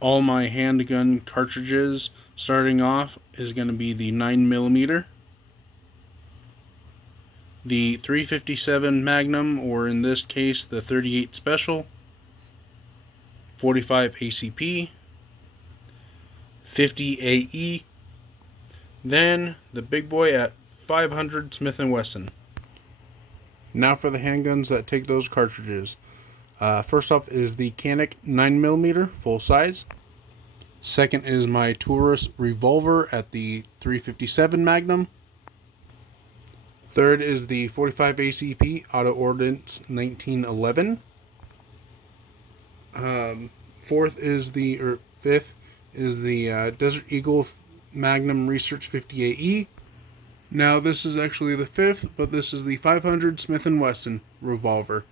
all my handgun cartridges starting off is going to be the 9mm, the 357 Magnum, or in this case the 38 Special, 45 ACP, 50 AE, then the big boy at 500 Smith&Wesson. Now for the handguns that take those cartridges. First off is the Canic 9mm full size. Second is my Taurus revolver at the 357 Magnum. Third is the 45 ACP Auto Ordnance 1911. Fifth is the Desert Eagle Magnum Research 50 AE. Now this is actually the fifth, but this is the 500 Smith&Wesson revolver.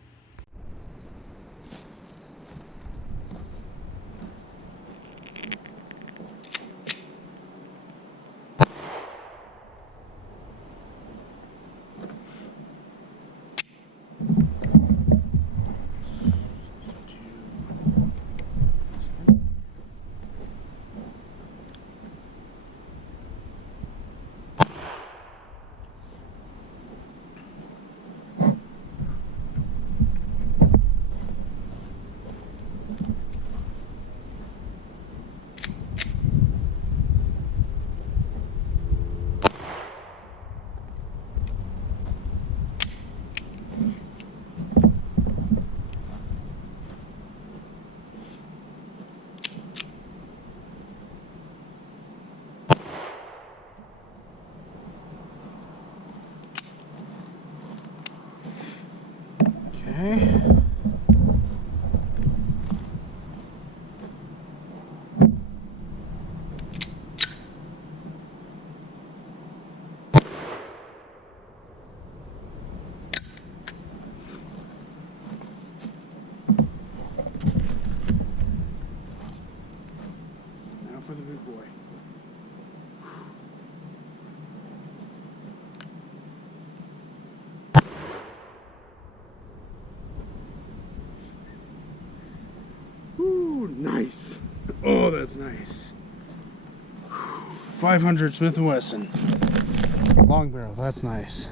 Okay. Now for the big boy. Ooh, nice. Oh, that's nice. 500 Smith & Wesson. Long barrel, that's nice.